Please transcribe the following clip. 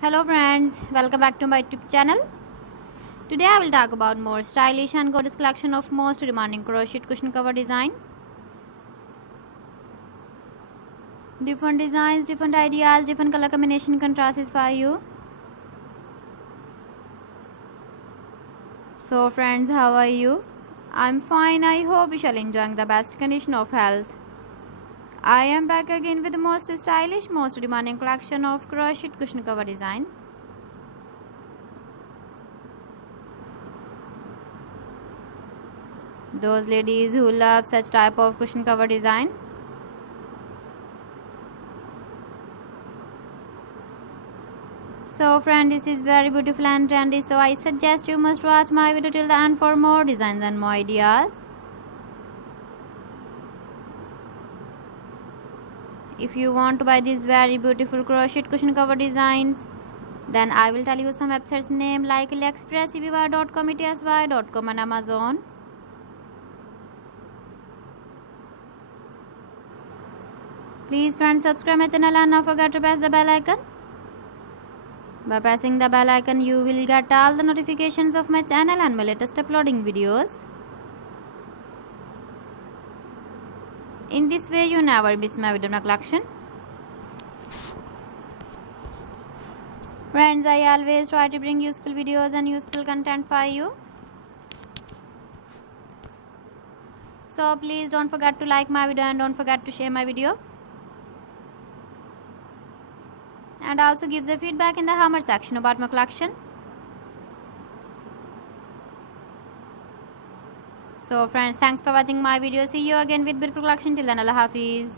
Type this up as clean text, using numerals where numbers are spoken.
Hello friends, welcome back to my YouTube channel. Today I will talk about more stylish and gorgeous collection of most demanding crochet cushion cover design. Different designs, different ideas, different color combination contrasts for you. So friends, how are you? I'm fine. I hope you shall enjoying the best condition of health. I am back again with the most stylish, most demanding collection of crochet cushion cover design. Those ladies who love such type of cushion cover design. So friend, this is very beautiful and trendy, so I suggest you must watch my video till the end for more designs and more ideas. If you want to buy these very beautiful crochet cushion cover designs, then I will tell you some websites name like AliExpress, eBay.com, etsy.com and Amazon. Please friends, subscribe my channel and don't forget to press the bell icon. By pressing the bell icon, you will get all the notifications of my channel and my latest uploading videos. In this way, you never miss my video collection. Friends, I always try to bring useful videos and useful content for you. So please don't forget to like my video and don't forget to share my video. And also give the feedback in the comment section about my collection. So friends, thanks for watching my video. See you again with beautiful collection. Till then, Allah Hafiz.